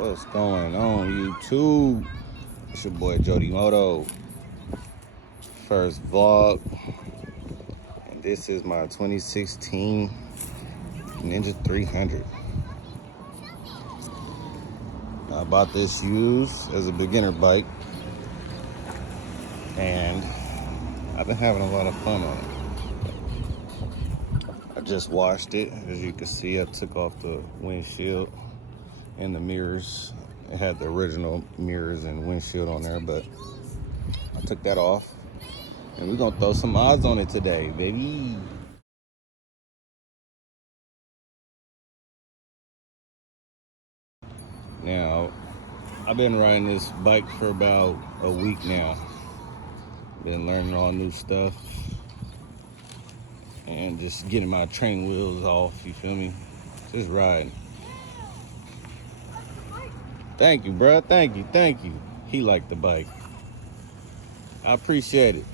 What's going on, YouTube? It's your boy JodyMoto. First vlog, and this is my 2016 Ninja 300. I bought this used as a beginner bike, and I've been having a lot of fun on it. I just washed it. As you can see, I took off the windshield and the mirrors. It had the original mirrors and windshield on there, but I took that off, and we're gonna throw some odds on it today, baby. Now, I've been riding this bike for about a week now. Been learning all new stuff and just getting my training wheels off, you feel me? Just riding. Thank you, bro. Thank you. He liked the bike. I appreciate it.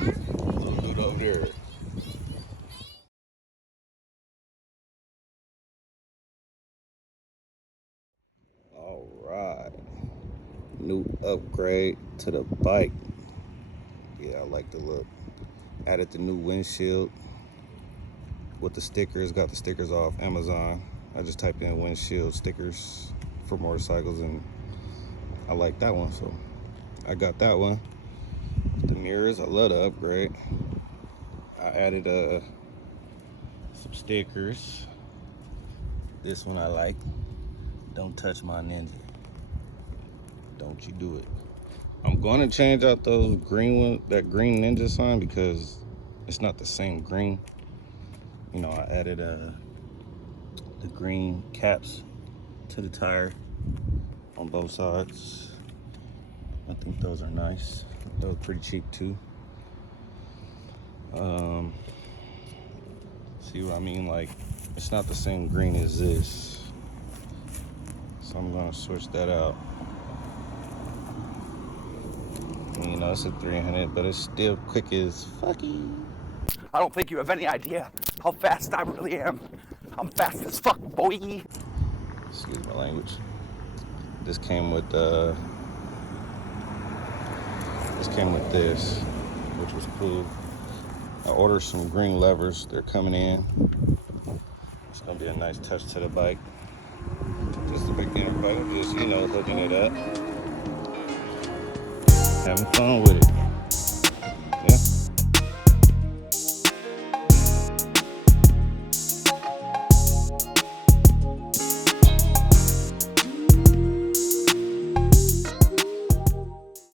Little dude over there. All right. New upgrade to the bike. Yeah, I like the look. Added the new windshield with the stickers. Got the stickers off Amazon. I just typed in windshield stickers for motorcycles, and I like that one, so I got that one. The mirrors, I love the upgrade. I added some stickers. This one I like. Don't touch my Ninja. Don't you do it. I'm gonna change out those green ones, that green Ninja sign, because it's not the same green. You know, I added the green caps to the tire on both sides. I think those are nice. Those are pretty cheap too. See what I mean? Like, it's not the same green as this. So I'm gonna switch that out. You know, it's a 300, but it's still quick as fucky. I don't think you have any idea how fast I really am. I'm fast as fuck, boy. Excuse my language. This came with this, which was cool. I ordered some green levers. They're coming in. It's gonna be a nice touch to the bike. Just a beginner bike, just, you know, hooking it up. Having fun with it.